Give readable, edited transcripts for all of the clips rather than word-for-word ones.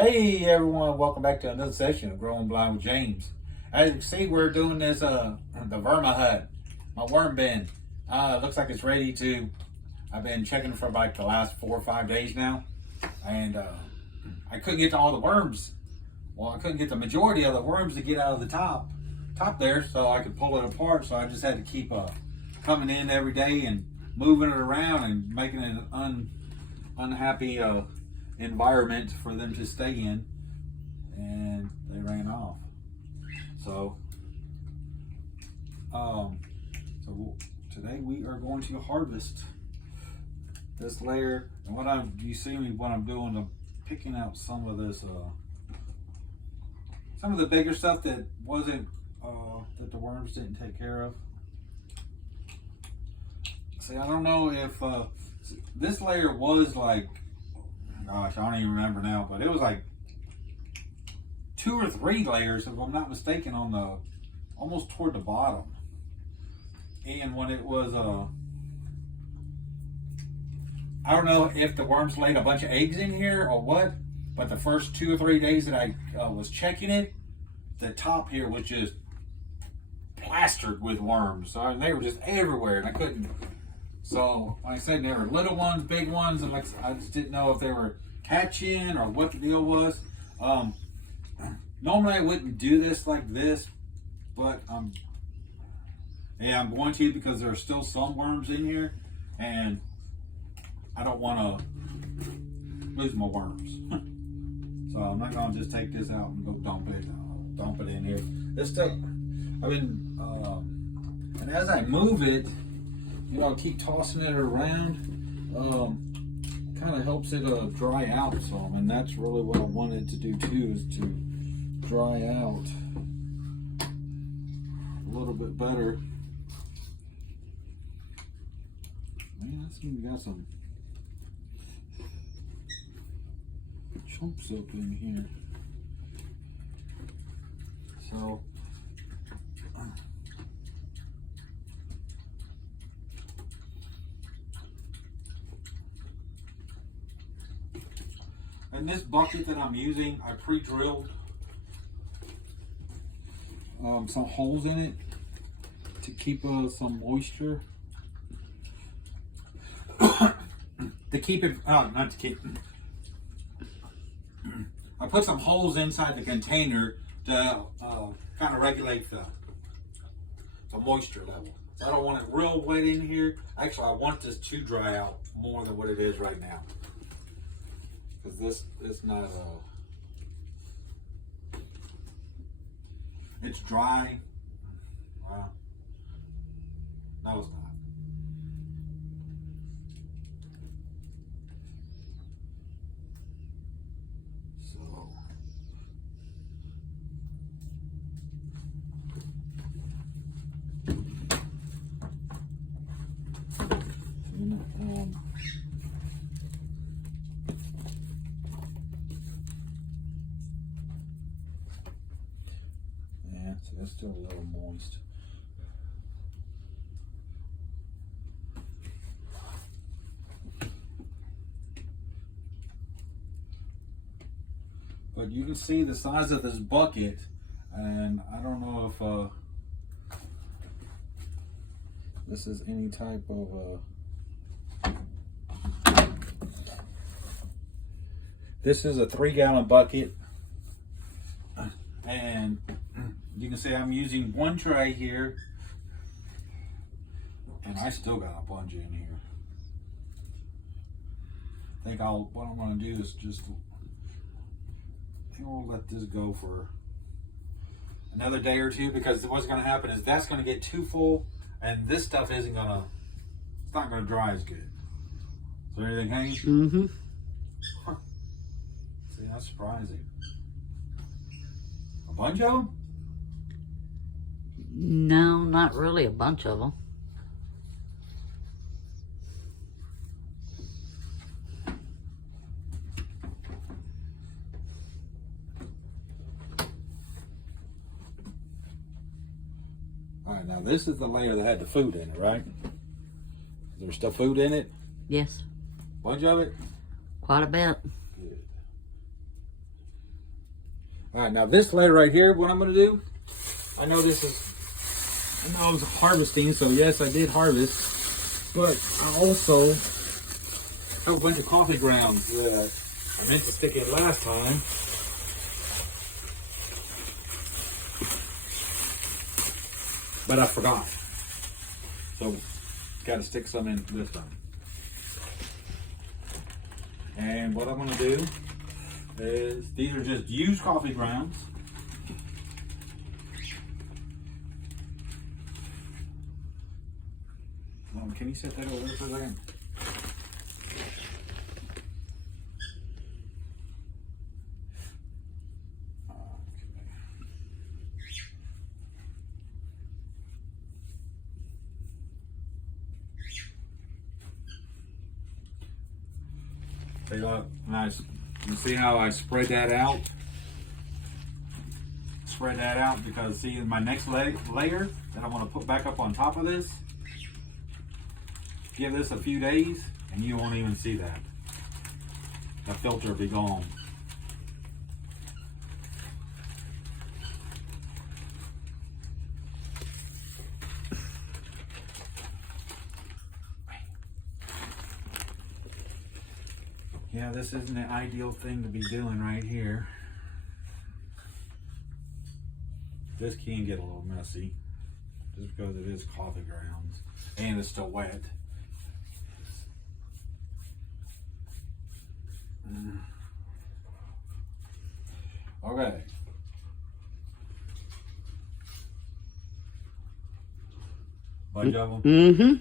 Hey everyone, welcome back to another session of Growing Blind with James. As you can see, we're doing this the Verma hut, my worm bin. Looks like it's ready to. I've been checking for like the last 4 or 5 days now, and I couldn't get to all the worms. Well, I couldn't get the majority of the worms to get out of the top there, so I could pull it apart. So I just had to keep coming in every day and moving it around and making it an unhappy environment for them to stay in, and they ran off. So today we are going to harvest this layer, and you see me what I'm doing, I'm picking out some of this some of the bigger stuff that wasn't that the worms didn't take care of. See, I don't know if this layer was like, gosh, I don't even remember now, but it was like 2 or 3 layers, if I'm not mistaken, on the almost toward the bottom. And when it was I don't know if the worms laid a bunch of eggs in here or what, but the first 2 or 3 days that I was checking it, the top here was just plastered with worms. So they were just everywhere, and I couldn't. So, like I said, there were little ones, big ones, and like I just didn't know if they were catching or what the deal was. Normally I wouldn't do this like this, but yeah, I'm going to, because there are still some worms in here, and I don't want to lose my worms. So I'm not going to just take this out and go dump it in here. This stuff, I've been, and as I move it, you know, I keep tossing it around. Kind of helps it dry out some, and that's really what I wanted to do too, is to dry out a little bit better. Man, I see we got some chunks up in here. So in this bucket that I'm using, I pre-drilled some holes in it to keep some moisture. To keep it, not to keep. I put some holes inside the container to kind of regulate the moisture level. So I don't want it real wet in here. Actually, I want this to dry out more than what it is right now, because this is not it's dry. No, it's not. Yeah, so that's still a little moist. But you can see the size of this bucket, and I don't know if this is any type of this is a 3-gallon bucket, and you can see I'm using 1 tray here, and I still got a bunch in here. I think what I'm going to do is just, I think we'll let this go for another day or two, because what's going to happen is that's going to get too full, and this stuff it's not going to dry as good. So everything hangs? Mm-hmm. Huh. See, that's surprising. A bunch of them? No, not really a bunch of them. All right, now this is the layer that had the food in it, right? Is there still food in it? Yes. Bunch of it? Quite a bit. Good. All right, now this layer right here, what I'm gonna do, I know it's harvesting, so yes, I did harvest, but I also have a bunch of coffee grounds that I meant to stick in last time. But I forgot. So, got to stick some in this time. And what I'm going to do is, these are just used coffee grounds. Can you set that over there for a second? Nice. You see how I spread that out? Spread that out because see my next layer that I want to put back up on top of this. Give this a few days and you won't even see that. The filter will be gone. Yeah, this isn't the ideal thing to be doing right here. This can get a little messy just because it is coffee grounds and it's still wet. Okay. Bunch of them? Mm-hmm.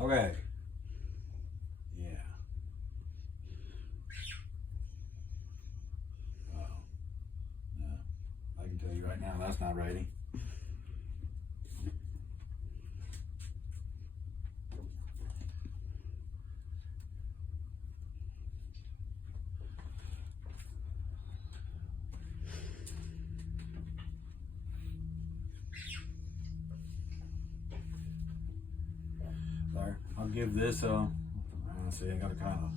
Okay. Yeah. Oh. No. I can tell you right now that's not ready. I'll give this a, see, I gotta kind of,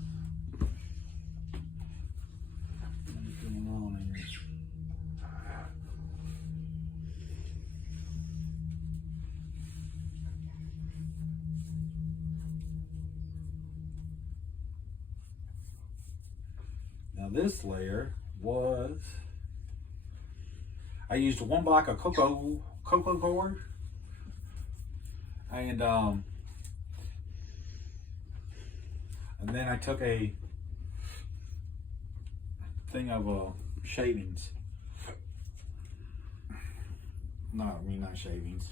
now this layer was, I used 1 block of cocoa core and then I took a thing of shavings. No, I mean not shavings.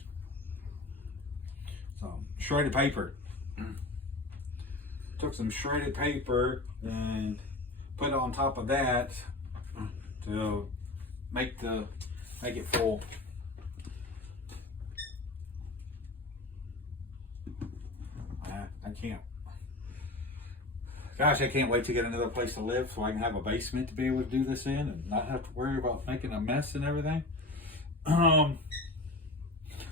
So shredded paper. Took some shredded paper and put it on top of that to make it full. I can't. Gosh, I can't wait to get another place to live so I can have a basement to be able to do this in and not have to worry about making a mess and everything.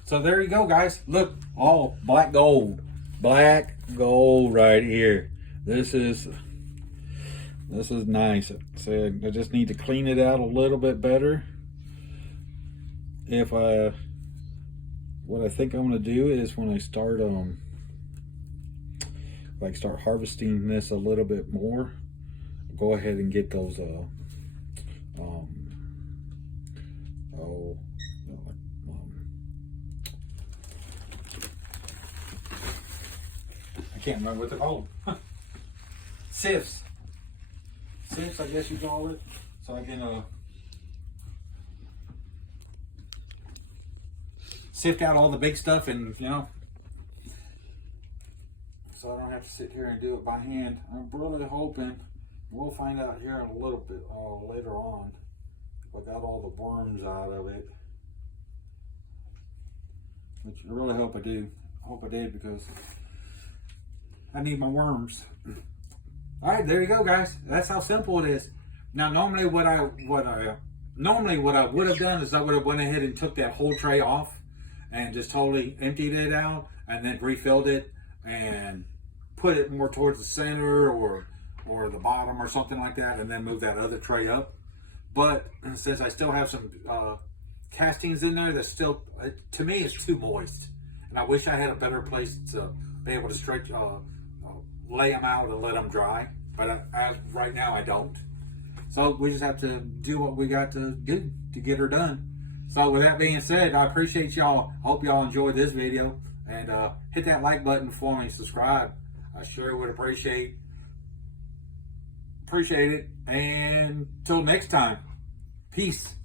So there you go, guys. Look, all black gold. Black gold right here. This is nice. So I just need to clean it out a little bit better. What I think I'm going to do is when I start start harvesting this a little bit more, go ahead and get those I can't remember what they're called. Sieves, I guess you call it, so I can sift out all the big stuff and so I don't have to sit here and do it by hand. I'm really hoping, we'll find out here in a little bit later on, if I got all the worms out of it. Which I really hope I do. I hope I did because I need my worms. All right, there you go, guys. That's how simple it is. Now, normally what I would have done is I would have went ahead and took that whole tray off and just totally emptied it out and then refilled it and put it more towards the center or the bottom or something like that, and then move that other tray up. But since I still have some castings in there, that's still, to me, it's too moist. And I wish I had a better place to be able to stretch, lay them out and let them dry. But right now, I don't. So we just have to do what we got to do to get her done. So with that being said, I appreciate y'all. I hope y'all enjoyed this video. And hit that like button for me, subscribe. I sure would appreciate it. And till next time, peace.